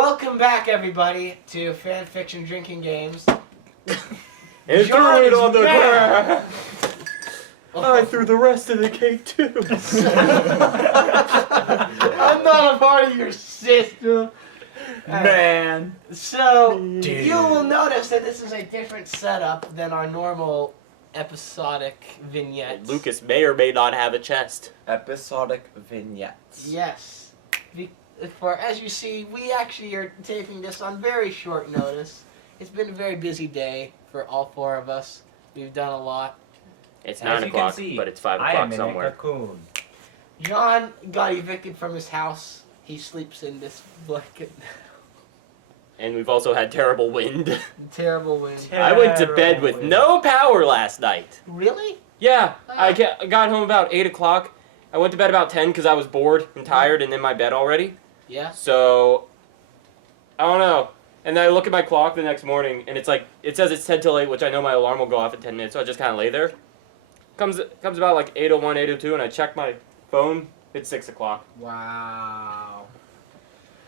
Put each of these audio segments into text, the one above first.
Welcome back, everybody, to Fan Fiction Drinking Games. And threw it on the ground. I threw the rest of the cake too. I'm not a part of your system. Man. So, you will notice that this is a different setup than our normal episodic vignettes. Lucas may or may not have a chest. Episodic vignettes. Yes. As you see, we actually are taping this on very short notice. It's been a very busy day for all four of us. We've done a lot. It's 9 o'clock, but it's 5 o'clock somewhere. I am in a cocoon. John got evicted from his house. He sleeps in this blanket. And we've also had terrible wind. Terrible wind. I went to bed with no power last night. Really? Yeah, I got home about 8 o'clock. I went to bed about 10 because I was bored and tired and in my bed already. Yeah. So, I don't know. And then I look at my clock the next morning and it's like, it says it's 10 till 8, which I know my alarm will go off in 10 minutes, so I just kind of lay there. Comes about like 8:01, 8:02, and I check my phone. It's 6 o'clock. Wow.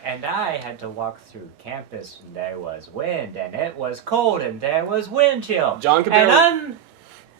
And I had to walk through campus and there was wind and it was cold and there was wind chill. John could barely...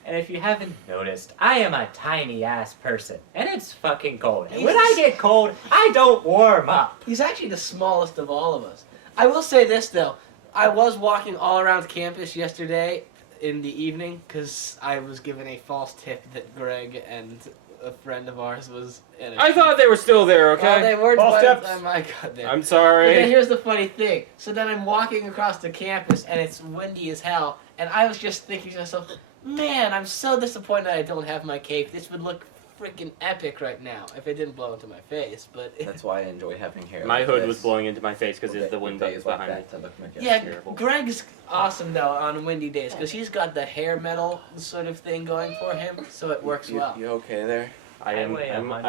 And if you haven't noticed, I am a tiny ass person and it's fucking cold. And when I get cold, I don't warm up. He's actually the smallest of all of us. I will say this though. I was walking all around campus yesterday in the evening because I was given a false tip that Greg and a friend of ours was in a... I thought they were still there, okay? Well, they weren't false by the tips. time I got there. I'm sorry. But then here's the funny thing. So then I'm walking across the campus and it's windy as hell, and I was just thinking to myself, man, I'm so disappointed I don't have my cape. This would look freaking epic right now if it didn't blow into my face, but... That's why I enjoy having hair. My like hood this. was blowing into my face because the wind was behind me. Yeah, Greg's awesome though on windy days because he's got the hair metal sort of thing going for him, so it works well. You okay there? I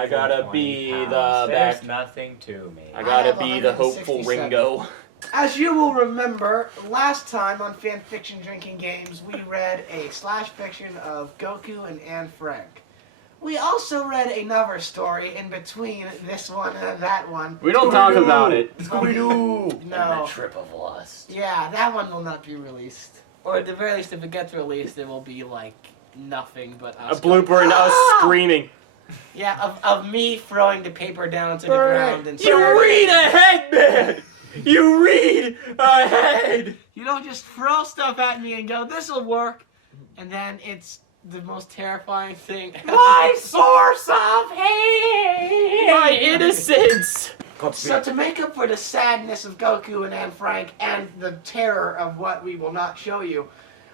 gotta be the There's back. nothing to me. I gotta be the hopeful Ringo. As you will remember, last time on Fan Fiction Drinking Games, we read a slash fiction of Goku and Anne Frank. We also read another story in between this one and that one. We don't talk about it. Scooby-Doo! No. The Trip of Lust. Yeah, that one will not be released. Or at the very least, if it gets released, there will be, like, nothing but us. A blooper and us screaming. Yeah, of me throwing the paper down to the ground and... You read ahead, man! You read ahead! You don't just throw stuff at me and go, this'll work, and then it's the most terrifying thing ever. My source of hate! My innocence! So to make up for the sadness of Goku and Anne Frank and the terror of what we will not show you,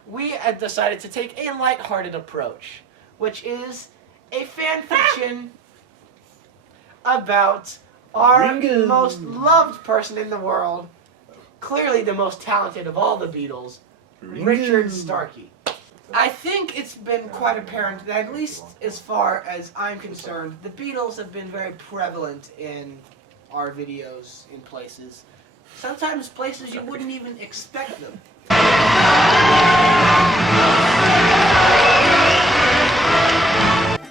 we have decided to take a lighthearted approach, which is a fan fiction about our most loved person in the world, clearly the most talented of all the Beatles, Richard Starkey. I think it's been quite apparent that, at least as far as I'm concerned, the Beatles have been very prevalent in our videos in places. Sometimes places you wouldn't even expect them.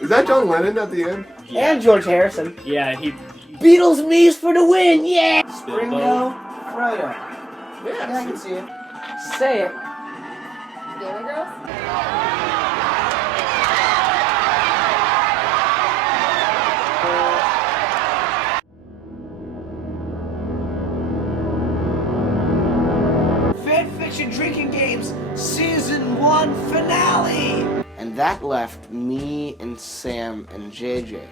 Is that John Lennon at the end? Yeah. And George Harrison. Yeah, he... Beatles me's for the win, yeah! Ringo, Frodo. Yeah, I can see it. Say it. Gaming Girls? Fan Fiction Drinking Games Season 1 Finale! And that left me and Sam and JJ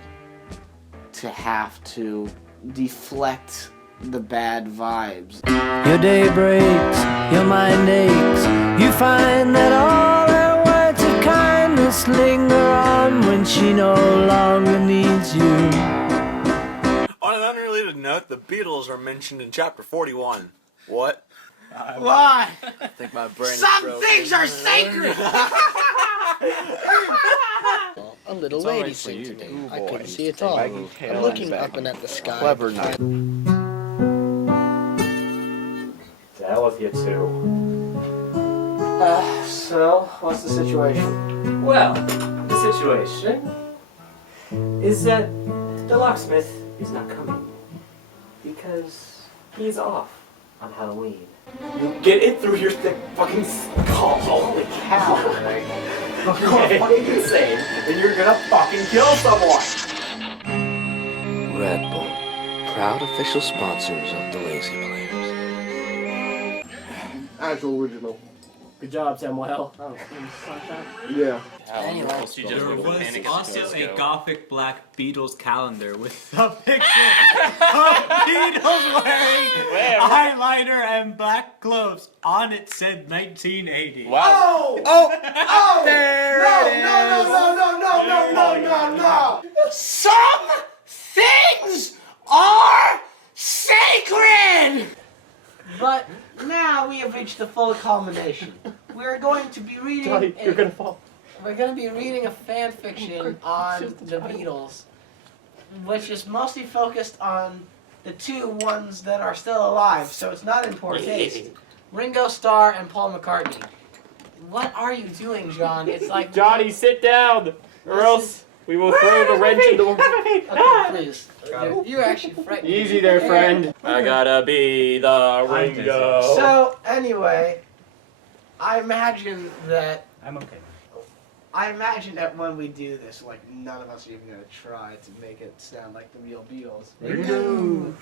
to have to deflect the bad vibes. Your day breaks, your mind aches. You find that all her words of kindness linger on when she no longer needs you. On an unrelated note, the Beatles are mentioned in chapter 41. What? Why? I think my brain Some things are sacred! A little lady sing to me. I couldn't see it all. I'm looking up and at the sky. Clever. To hell with you two. So, what's the situation? Well, the situation is that the locksmith is not coming because he's off on Halloween. You get it through your thick fucking skull. Holy cow. You're fucking insane, and you're gonna fucking kill someone. Red Bull, proud official sponsors of the Lazy Players. Actual original. Good job, Samuel. Yeah. Anyway. There was also a gothic black Beatles calendar with a picture of Beatles wearing eyeliner and black gloves. On it said 1980. Wow. Oh! There no. Some things are sacred! But now we have reached the full culmination. We're going to be reading You're gonna fall. We're going to be reading a fan fiction on the Beatles, which is mostly focused on the two ones that are still alive, so it's not in poor taste. Ringo Starr and Paul McCartney. What are you doing, John? It's like... Johnny, sit down, or else we will throw the wrench in the... Okay, please. You're actually frightening me. Easy there, friend. I gotta be the Ringo. So, anyway, I imagine that I'm okay. when we do this, like, none of us are even gonna try to make it sound like the real Beatles. Ringo.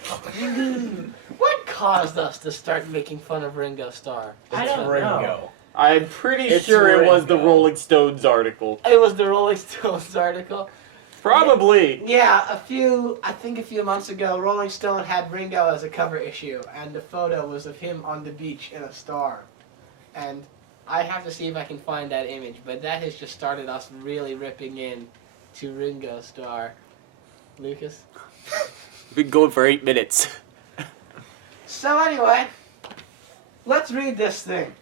What caused us to start making fun of Ringo Starr? I don't know. I'm pretty It's sure it was Ringo. the Rolling Stones article. It was the Rolling Stones article. Probably. Yeah, I think a few months ago, Rolling Stone had Ringo as a cover issue, and the photo was of him on the beach in a star. And I have to see if I can find that image, but that has just started us really ripping in to Ringo Starr. Lucas? We've been going for 8 minutes. So anyway, let's read this thing.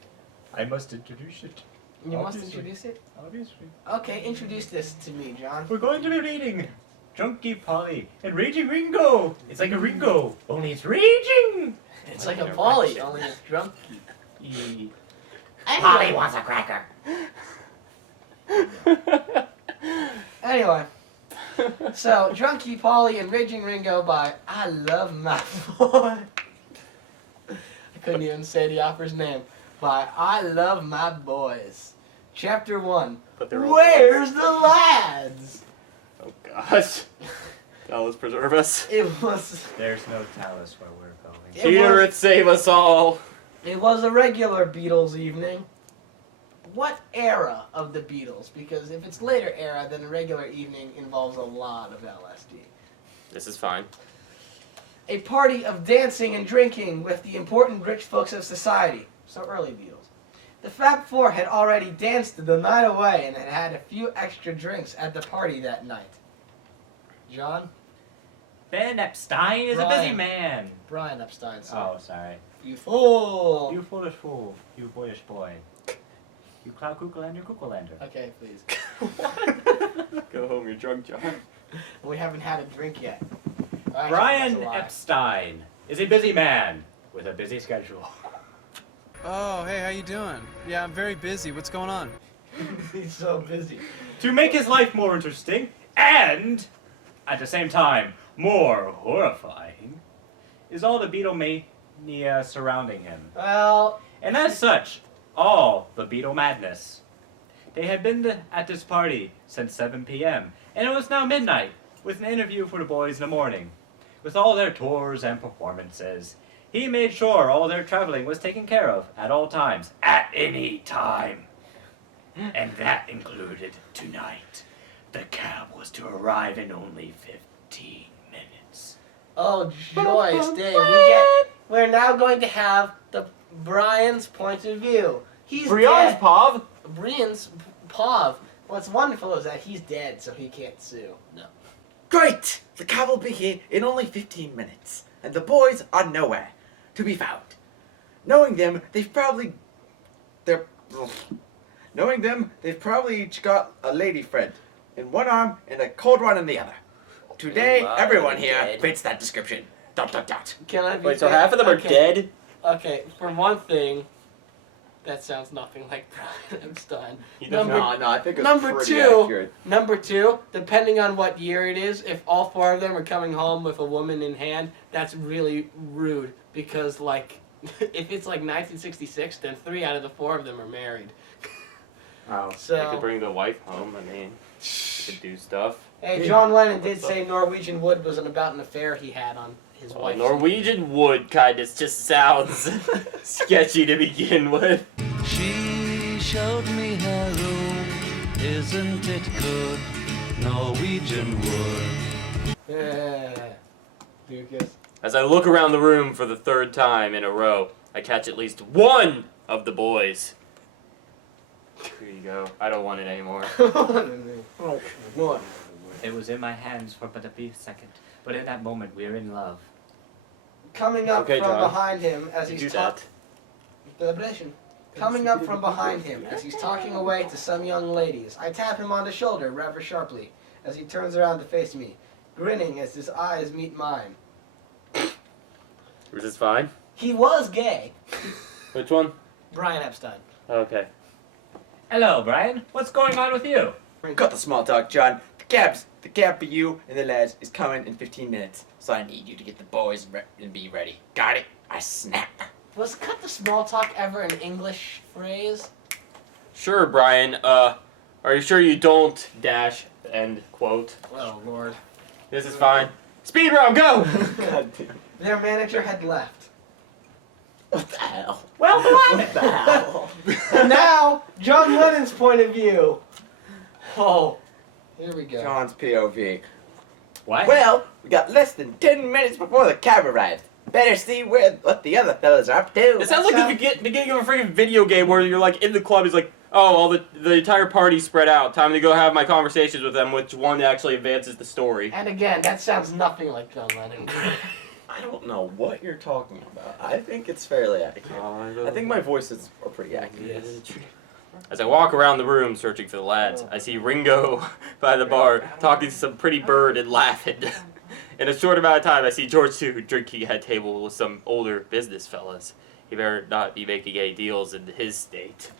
I must introduce it. You must Obviously. introduce it? Obviously. Okay, introduce this to me, John. We're going to be reading Drunkie, Paulie, and Raging Ringo. It's like a Ringo, only it's raging. It's like a Paulie, only it's drunk. Paulie wants a cracker. Anyway, so Drunkie, Paulie, and Raging Ringo by I Love My Boy. I couldn't even say the author's name. By I Love My Boys. Chapter 1. But they're all Where's the lads? Oh gosh. God, let's preserve us. It was There's no Talus where we're going. Peter, save us all. it was a regular Beatles evening. What era of the Beatles? Because if it's later era, then a regular evening involves a lot of LSD. This is fine. A party of dancing and drinking with the important rich folks of society. So early Beatles. The Fab Four had already danced the night away and had had a few extra drinks at the party that night. John? Ben Epstein is a busy Brian. man. Brian Epstein. Oh, sorry. You fool! You foolish fool. You boyish boy. You cloud cuckoo-lander, cuckoo-lander. Okay, please. Go home, you're drunk, John. We haven't had a drink yet. Actually, Brian that's a lie. Epstein is a busy man with a busy schedule. Oh, hey, how you doing? Yeah, I'm very busy. What's going on? He's so busy. To make his life more interesting and, at the same time, more horrifying, is all the Beatlemania surrounding him. Well, And as such, all the Beatle madness. They had been at this party since 7 p.m., and it was now midnight, with an interview for the boys in the morning. With all their tours and performances, he made sure all their traveling was taken care of at all times, at any time. And that included tonight. The cab was to arrive in only 15 minutes. oh joyous day. We're now going to have the Brian's point of view. He's Brian's dead. Pov. Brian's Pav. What's wonderful is that he's dead, so he can't sue. No. Great! The cab will be here in only 15 minutes, and the boys are nowhere to be found. Knowing them, they've probably each got a lady friend in one arm and a cold one in the other. Today, everyone here fits that description. ... Can I be Wait, so fair? half of them are Okay. dead? Okay, for one thing, that sounds nothing like Brian Epstein. No, I think it's Number pretty two. accurate. Number two, depending on what year it is, if all four of them are coming home with a woman in hand, that's really rude because, like, If it's like 1966, then 3 out of the 4 of them are married. Oh, So- they could bring the wife home. I mean, they could do stuff. Hey, John Lennon did say Norwegian Wood was about an affair he had on his wife. Norwegian Wood kind of just sounds sketchy to begin with. She showed me her room, isn't it good? Norwegian wood. Yeah. Lucas. As I look around the room for the 3rd time in a row, I catch at least one of the boys. Here you go. I don't want it anymore. What? It was in my hands for but a brief second, but in that moment we were in love. Coming up Okay, from John. behind him as You he's do that. Celebration. Coming up from behind him as he's talking away to some young ladies, I tap him on the shoulder rather sharply as he turns around to face me, grinning as his eyes meet mine. Was this fine? He was gay. Which one? Brian Epstein. Okay. Hello, Brian. What's going on with you? Cut the small talk, John. The cab for you and the lads is coming in 15 minutes, so I need you to get the boys and be ready. Got it? I snap. Was cut the small talk ever an English phrase? Sure, Brian. Are you sure you don't dash end quote? Oh, Lord. This is fine. Speed round, go! God damn. Their manager had left. What the hell? Well, what? What the hell? And now, John Lennon's point of view. Oh, here we go. John's POV. What? Well, we got less than 10 minutes before the cab arrives. Better see what the other fellas are up to. It sounds like the beginning of a freaking video game where you're like in the club. He's like, oh, all the entire party's spread out. Time to go have my conversations with them, which one actually advances the story. And again, that sounds nothing like John Lennon. I don't know what you're talking about. I think it's fairly accurate. I think my voices are pretty accurate. As I walk around the room searching for the lads, I see Ringo by the bar talking to some pretty bird and laughing. In a short amount of time, I see George too drinking at a table with some older business fellas. He better not be making any deals in his state.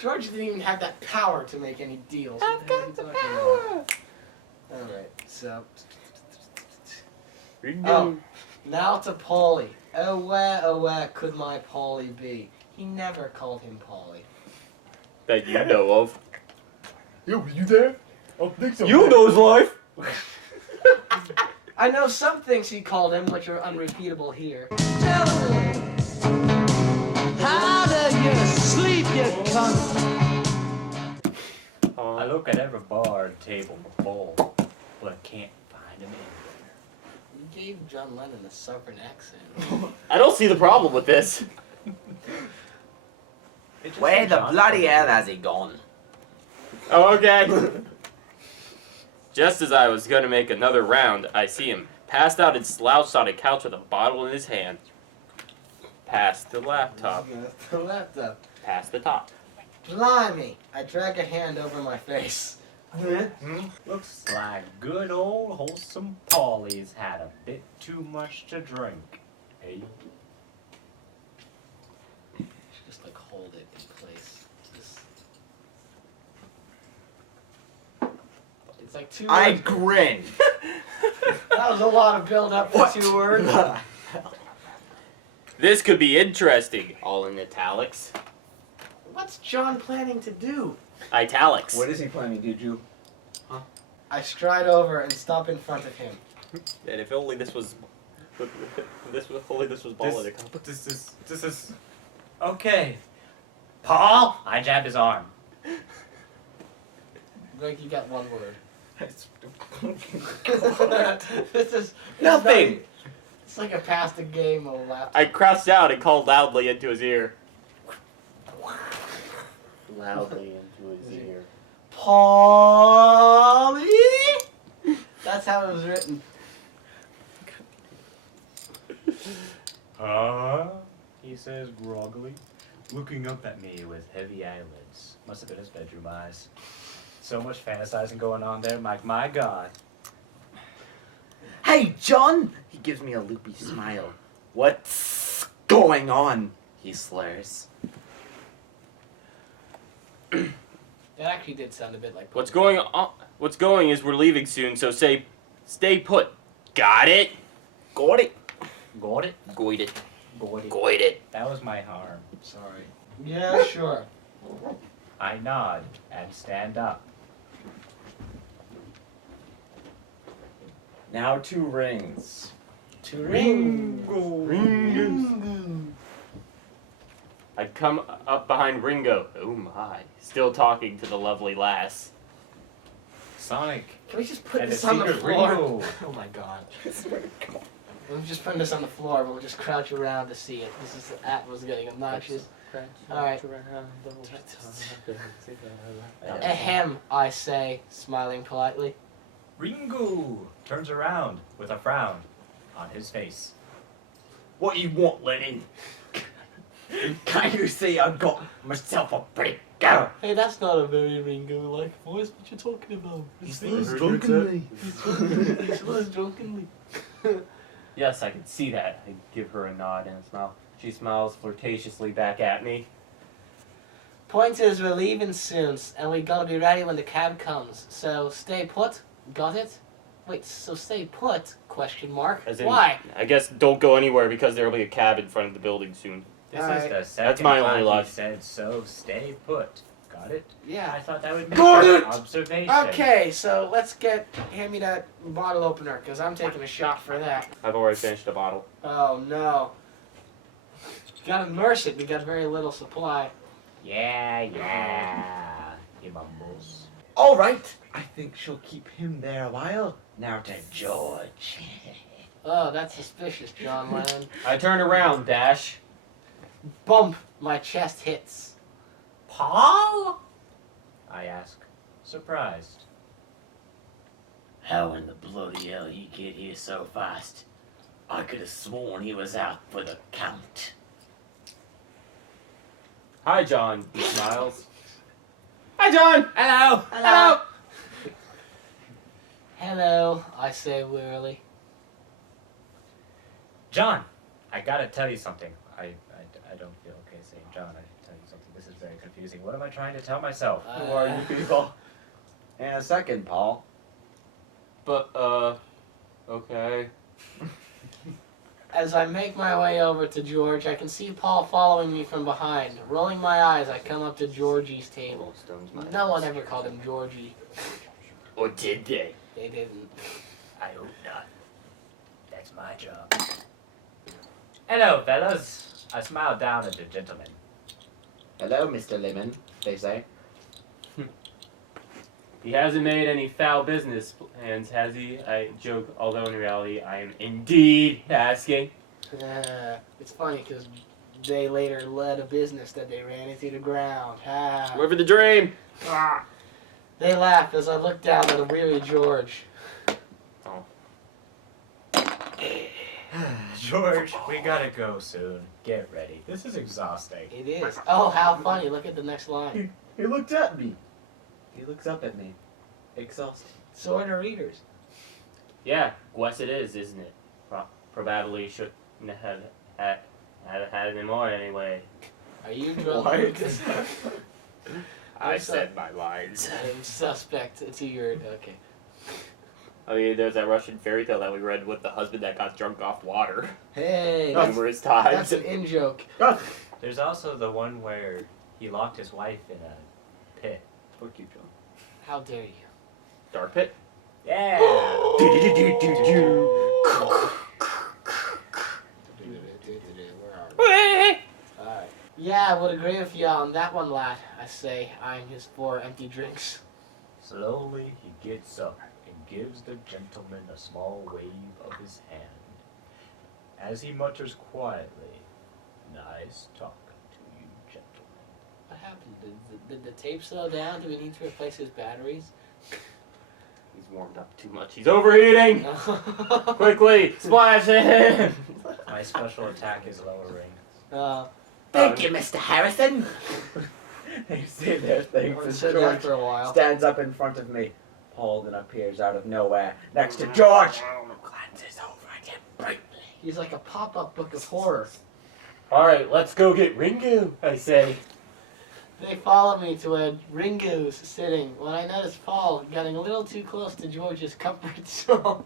George didn't even have that power to make any deals. I've got the power. Alright, so. Ringo. Oh, now to Paulie. Oh where could my Paulie be? He never called him Paulie. That you know of. Yo, were you there? Oh, think so. You know his life! I know some things he called him, which are unrepeatable here. Tell me, how do you sleep, you cunt? I look at every bar and table and bowl, but I can't find him anywhere. You gave John Lennon a southern accent. I don't see the problem with this. Where the bloody hell has he gone? Oh, okay. Just as I was going to make another round, I see him passed out and slouched on a couch with a bottle in his hand. Past the laptop. The laptop. Past the top. Blimey! I drag a hand over my face. Looks like good old wholesome Paulie's had a bit too much to drink. Hey? Just like hold it in place. Just... It's like 2 I words. grin. That was a lot of build up for 2 words. This could be interesting. All in italics. What's John planning to do? Italics. What is he planning to do? I stride over and stop in front of him. And if only this was... this was ball in a cup. This is... Okay. Paul! I jabbed his arm. Like you got 1 word. Nothing. This is Nothing! It's like a past the game of laptop. I crouched down and called loudly into his ear. Loudly into his ear. Paulie? That's how it was written. He says groggily, looking up at me with heavy eyelids. Must have been his bedroom eyes. So much fantasizing going on there, Mike. My God. Hey, John! He gives me a loopy smile. What's going on? He slurs. That actually did sound a bit like. What's going on? What's going is we're leaving soon, so stay put. Got it? Got it. Got it? Goid it. Got it. Goid it. That was my arm. Sorry. Yeah, sure. I nod and stand up. Now 2 rings. To Ringo. I come up behind Ringo. Oh my. Still talking to the lovely lass. Sonic. Can we just put And this a on the secret floor? Ringo. Oh my god. We're just putting this on the floor, but we'll just crouch around to see it. That was getting obnoxious. Alright. Ahem, I say, smiling politely. Ringo turns around with a frown on his face. What you want, Lennon? Can't you see I got myself a pretty girl? Hey, that's not a very Ringo-like voice. What you talking about? He smells drunkenly. He smells drunkenly. Yes, I can see that. I give her a nod and a smile. She smiles flirtatiously back at me. Point is, we're leaving soon, and we gotta be ready when the cab comes. So stay put. Got it? Wait, so stay put? Question mark. As in, Why? I guess don't go anywhere because there will be a cab in front of the building soon. This Alright. is the second my only time lie. he said so. Stay put. Got it? I Yeah. thought that would be Got an it! observation. Okay, so hand me that bottle opener, because I'm taking a shot for that. I've already finished a bottle. Oh no. Gotta immerse it, we got very little supply. Yeah. He mumbles. All right. I think she'll keep him there a while. Now to George. Oh, that's suspicious, John Lennon. I turn around, Dash. Bump! My chest hits. Paul? I ask, surprised. How in the bloody hell he get here so fast? I could have sworn he was out for the count. Hi, John. He smiles. Hi, John. Hello. Hello! Hello, I say wearily. John, I gotta tell you something. I don't feel okay saying John. I tell you something. This is very confusing. What am I trying to tell myself? Who are you people? In a second, Paul. But, okay. As I make my way over to George, I can see Paul following me from behind. Rolling my eyes, I come up to Georgie's table. No one ever called him Georgie. Or did they? They didn't. I hope not. That's my job. Hello, fellas. I smiled down at the gentleman. Hello, Mr. Lemon, they say. He hasn't made any foul business plans, has he? I joke, although in reality I am indeed asking. It's funny because they later led a business that they ran into the ground. Live the dream! Ah. They laughed as I looked down at a weary George. George, we gotta go soon. Get ready. This is exhausting. It is. Oh, how funny. Look at the next line. He looked at me. He looks up at me. Exhausted. Sword of readers. Yeah, guess it is, isn't it? Probably shouldn't have had any more anyway. Are you drunk? I said my lines. I'm suspect to your... Okay. I mean, there's that Russian fairy tale that we read with the husband that got drunk off water. Hey, that's Numerous times. That's an in-joke. There's also the one where he locked his wife in a pit. Fuck you, John. How dare you? Dark pit? Yeah! Alright. Yeah, I would agree with you on that one, lad. I say, eyeing his 4 empty drinks. Slowly he gets up and gives the gentleman a small wave of his hand. As he mutters quietly, "Nice talking to you, gentlemen." What happened? Did the tape slow down? Do we need to replace his batteries? He's warmed up too much. He's overheating! Quickly! Splash him! My special attack is lowering. Thank you, Mr. Harrison. They say their things I've as said that George for a while. stands up in front of me. Paul then appears out of nowhere next to George. Glances over at him brightly. He's like a pop-up book of horror. Alright, let's go get Ringo, I say. They follow me to where Ringo's sitting when I notice Paul getting a little too close to George's comfort zone.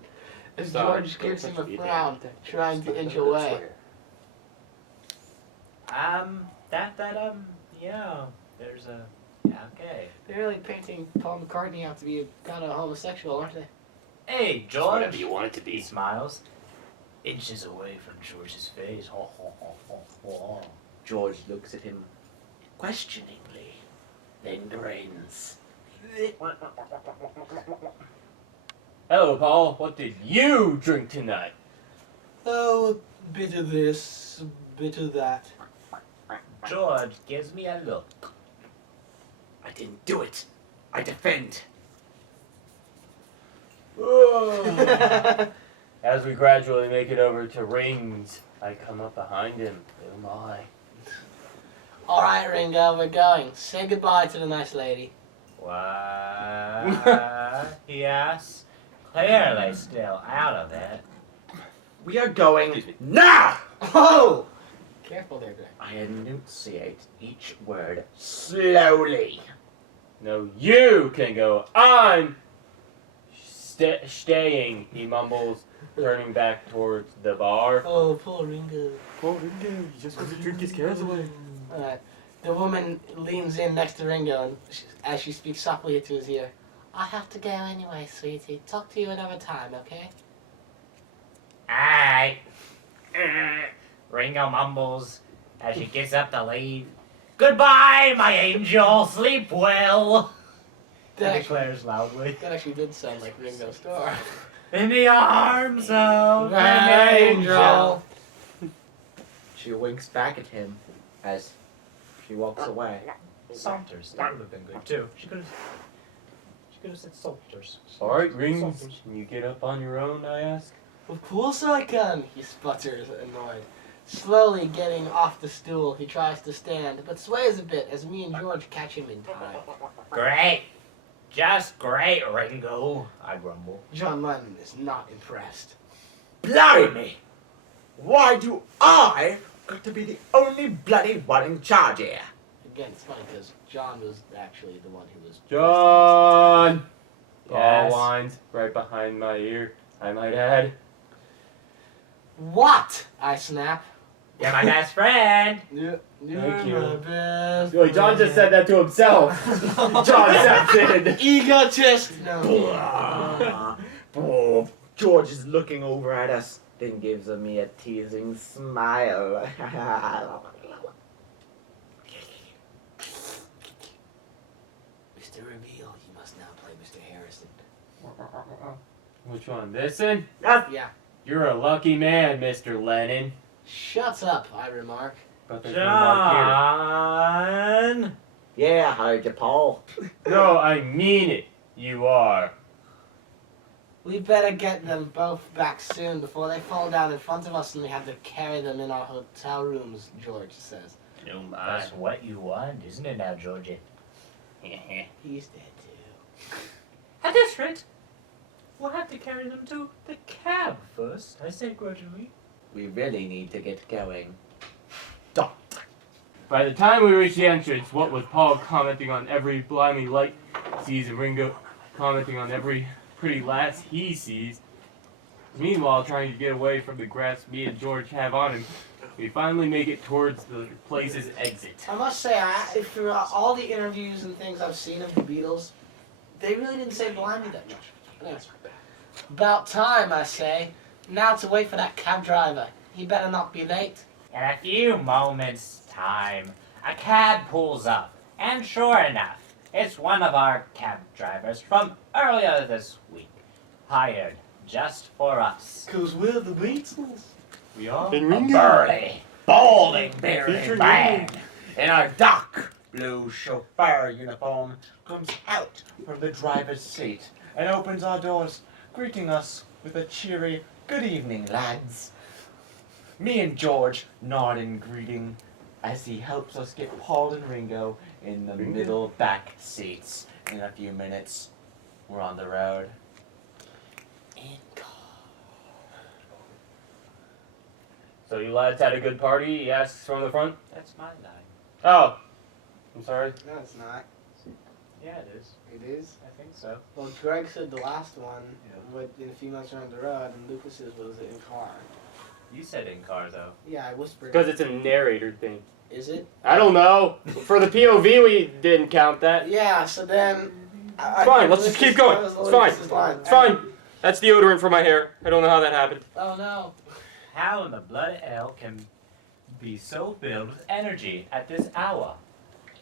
As Sorry, George gives him a don't touch me, frown, trying to inch away. Yeah, there's a, yeah, okay. They're really painting Paul McCartney out to be kind of homosexual, aren't they? Hey, It's George. whatever you want it to He be. smiles, inches away from George's face. George looks at him questioningly, then grins. Hello, Paul. What did you drink tonight? Oh, a bit of this, a bit of that. George gives me a look. I didn't do it. I defend. As we gradually make it over to rings, I come up behind him. Oh my. All right, Ringo, we're going. Say goodbye to the nice lady. What? He asks. Clearly still out of it. We are going now! Oh! Careful there, Greg. I enunciate each word slowly. No, you can go. I'm staying, he mumbles, turning back towards the bar. Oh, poor Ringo. Poor Ringo, he just wants to drink his cares away. Alright. The woman leans in next to Ringo and as she speaks softly into his ear. I have to go anyway, sweetie. Talk to you another time, okay? Alright. Ringo mumbles as she gets up to leave. Goodbye, my angel. Sleep well. He That declares loudly. actually did sound like Ringo's door. In the arms of an angel. She winks back at him as she walks away. Salters. That would have been good too. She could have said salters. Alright, Rings, can you get up on your own, I ask? Of course I can, he sputters, annoyed. Slowly getting off the stool, he tries to stand, but sways a bit as me and George catch him in time. Great. Just great, Ringo. I grumble. John Lennon is not impressed. Blimey! Why do I got to be the only bloody one in charge here? Again, it's funny because John was actually the one who was... John! Paul Yes. whines right behind my ear, I might add. What? I snap. You're my best friend. You're Thank you. my best Wait, John just said that to himself. John accepted. Egotist! No. George is looking over at us, then gives me a teasing smile. Mr. Reveal, you must now play Mr. Harrison. Which one? This one? Yeah. You're a lucky man, Mr. Lennon. Shut up, I remark. But there's no mark John. Yeah, how'd you, Paul? here. No, I mean it. You are. We better get them both back soon before they fall down in front of us and we have to carry them in our hotel rooms, George says. No, That's what you want, isn't it now, Georgie? He's dead too. At this rate, we'll have to carry them to the cab first, I say grudgingly. We really need to get going. By the time we reached the entrance, what with Paul commenting on every blimey light he sees and Ringo commenting on every pretty lass he sees, meanwhile trying to get away from the grasp me and George have on him, we finally make it towards the place's exit. I must say, throughout all the interviews and things I've seen of the Beatles, they really didn't say blimey that much. Anyways, about time, I say. Now to wait for that cab driver. He better not be late. In a few moments' time, a cab pulls up, and sure enough, it's one of our cab drivers from earlier this week, hired just for us. 'Cause we're the Beatles. We are? A burly, balding bearded Featuring man in a dark blue chauffeur uniform comes out from the driver's seat and opens our doors, greeting us with a cheery "Good evening, lads." Me and George nod in greeting as he helps us get Paul and Ringo in the middle back seats. In a few minutes, we're on the road. So you lads had a good party? He asks from the front. That's my line. Oh, I'm sorry. No, it's not. Yeah, it is. It is? I think so. Well, Greg said the last one, in A Few Months Around the Road, and Lucas's was in car. You said in car, though. Yeah, I whispered. Because it's a narrator thing. Is it? I don't know. For the POV, we didn't count that. Yeah, so then... It's fine, let's just keep going. It's fine. It's fine. That's deodorant for my hair. I don't know how that happened. Oh, no. How in the bloody hell can be so filled with energy at this hour?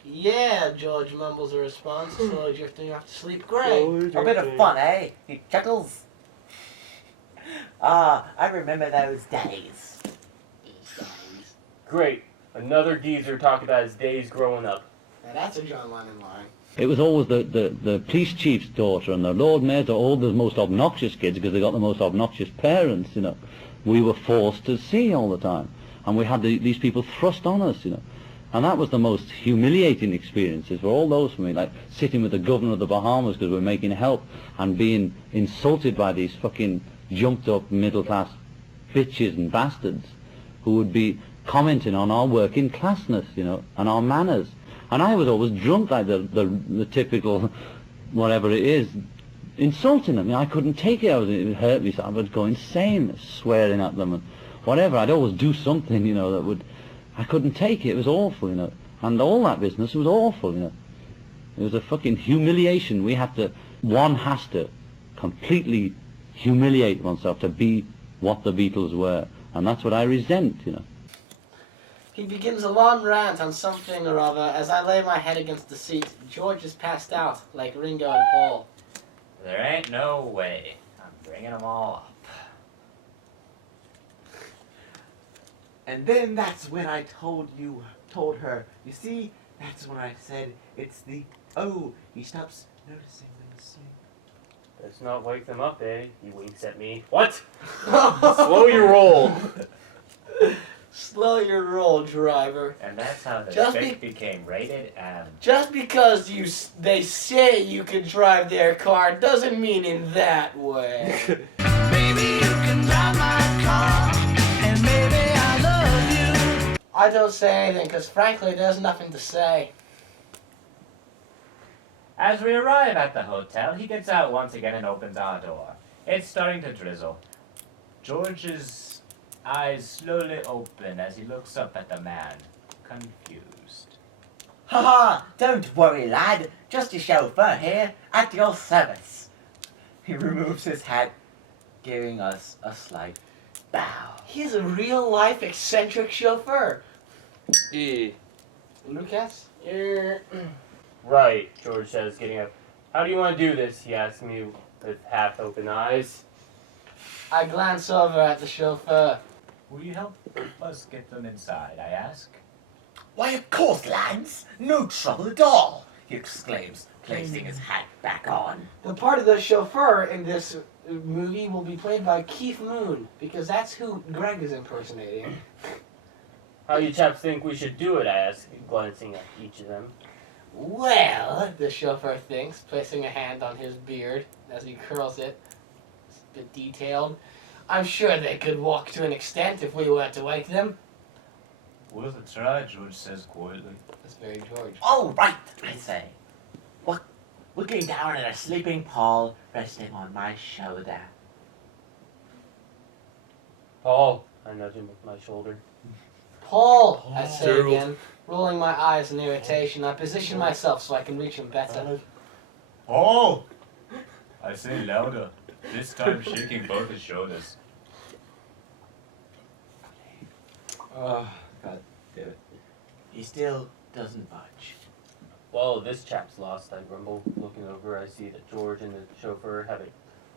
Yeah, George mumbles a response, slowly drifting off to sleep. Greg. A bit of fun, eh? He chuckles. Ah, I remember those days. Great. Another geezer talking about his days growing up. Now that's a John Lennon line. It was always the police chief's daughter and the Lord Mayor's, all the most obnoxious kids because they got the most obnoxious parents, you know. We were forced to see all the time. And we had these people thrust on us, you know. And that was the most humiliating experiences for all those for me, like sitting with the governor of the Bahamas because we were making help and being insulted by these fucking jumped-up middle-class bitches and bastards who would be commenting on our working classness, you know, and our manners. And I was always drunk like the typical, whatever it is, insulting them. You know, I couldn't take it. It hurt me, so I would go insane, swearing at them and whatever. I'd always do something, you know, that would... I couldn't take it. It was awful, you know. And all that business was awful, you know. It was a fucking humiliation. One has to completely humiliate oneself to be what the Beatles were. And that's what I resent, you know. He begins a long rant on something or other. As I lay my head against the seat, George is passed out, like Ringo and Paul. There ain't no way. I'm bringing them all up. And then that's when I told her, you see, that's when I said, it's the, oh, he stops noticing them asleep. Let's not wake them up, eh? He winks at me. What? Slow your roll. Slow your roll, driver. And that's how the Just fic became rated M. Just because they say you can drive their car doesn't mean in that way. Baby, you can drive my car, and maybe I love you. I don't say anything because frankly there's nothing to say. As we arrive at the hotel, he gets out once again and opens our door. It's starting to drizzle. George's eyes slowly open as he looks up at the man, confused. Haha, don't worry, lad. Just a chauffeur here, at your service. He removes his hat, giving us a slight bow. He's a real-life eccentric chauffeur. E. Lucas? Right, George says, getting up. How do you want to do this? He asks me with half-open eyes. I glance over at the chauffeur. Will you help us get them inside, I ask? Why, of course, lads. No trouble at all, he exclaims, placing his hat back on. The part of the chauffeur in this movie will be played by Keith Moon, because that's who Greg is impersonating. How you chaps think we should do it? I ask, glancing at each of them. Well, the chauffeur thinks, placing a hand on his beard as he curls it. It's a bit detailed. I'm sure they could walk to an extent if we were to wake them. Worth a try, George says quietly. That's very George. All right, I say. Looking down at a sleeping Paul resting on my shoulder. Paul, I nudge him with my shoulder. Paul, I say again, rolling my eyes in irritation. I position myself so I can reach him better. Paul! I say louder, this time shaking both his shoulders. Oh, God damn it. He still doesn't budge. Well, this chap's lost, I grumble. Looking over, I see that George and the chauffeur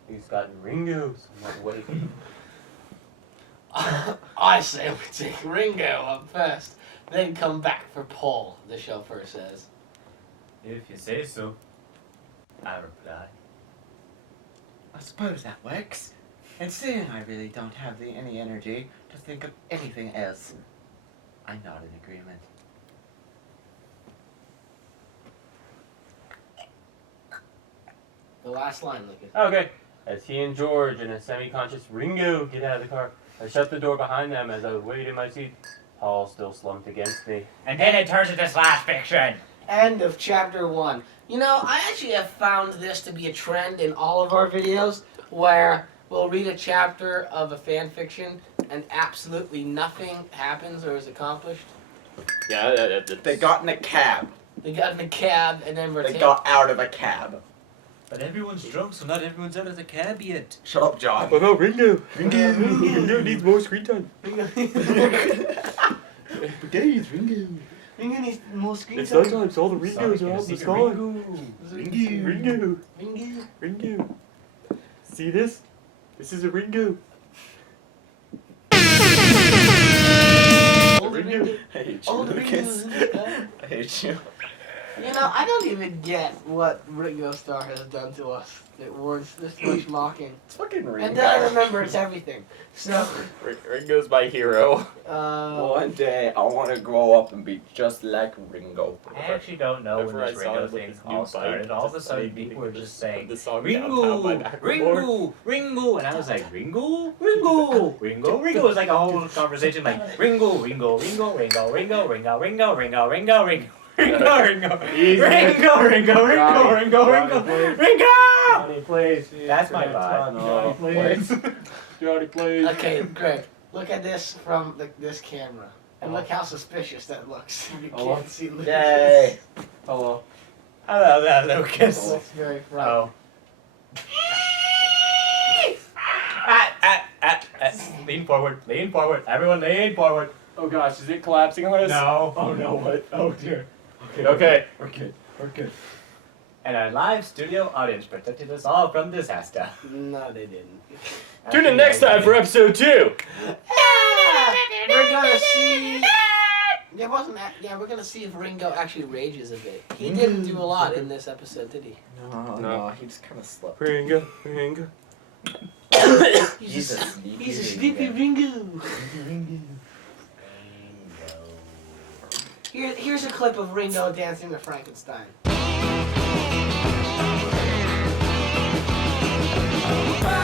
he's gotten Ringo, so I'm not awake. I say we take Ringo up first, then come back for Paul, the chauffeur says. If you say so, I reply. I suppose that works. And soon I really don't have any energy to think of anything else. I nod in agreement. The last line, Lucas. Okay. As he and George and a semi-conscious Ringo get out of the car, I shut the door behind them as I wait in my seat. Paul still slumped against me. And then it turns to this last fiction. End of chapter 1. You know, I actually have found this to be a trend in all of our videos, where we'll read a chapter of a fan fiction and absolutely nothing happens or is accomplished. Yeah, They got in a cab. They got in a cab and then They got out of a cab. But everyone's drunk, so not everyone's out of the cab yet. Shut up, John. What about Ringo? Ringo needs more screen time. Days, Ringo. Ringo needs more screen It's time. nighttime, so all the Ringos are out in the sky. Ringo. Ringo. Ringo. See this? This is a Ringo. Ringo. I hate you, Oh, the Lucas. Ringo's in the sky. I hate you. You know, I don't even get what Ringo Starr has done to us. It warrants this much mocking. It's fucking Ringo. And then I remember it's everything. So, Ringo's my hero. One day, I want to grow up and be just like Ringo. I actually don't know when Whenever this I saw Ringo him with thing his new all bike, started. All of a just sudden, made me people were think just saying, the song Ringo, Downtown by Macklemore. Ringo, Ringo, and I was like, Ringo, Ringo, Ringo, Ringo. It was like a whole conversation, like Ringo, Ringo, Ringo, Ringo, Ringo, Ringo, Ringo, Ringo, Ringo, Ringo. Ringo, Ringo, Ringo, Ringo, Ringo, Ringo, Ringo. Johnny plays. That's my vibe. Johnny plays. Johnny plays. okay, Greg, look at this from this camera. And look how suspicious that looks. You can't see Lucas. Yay. Hello. Hello there, Lucas. That's very funny. Oh. Lean forward, everyone lean forward. Oh gosh, is it collapsing on us? No. Oh no, what? Oh dear. Okay. We're good. We're good. And our live studio audience protected us all from disaster. No, they didn't. Tune in next time for episode 2. We're gonna see. There wasn't that. Yeah, we're gonna see if Ringo actually rages a bit. He didn't do a lot in this episode, did he? No, he just kind of slept. Ringo. He's a sleepy Ringo. Here's a clip of Ringo dancing to Frankenstein. Bye.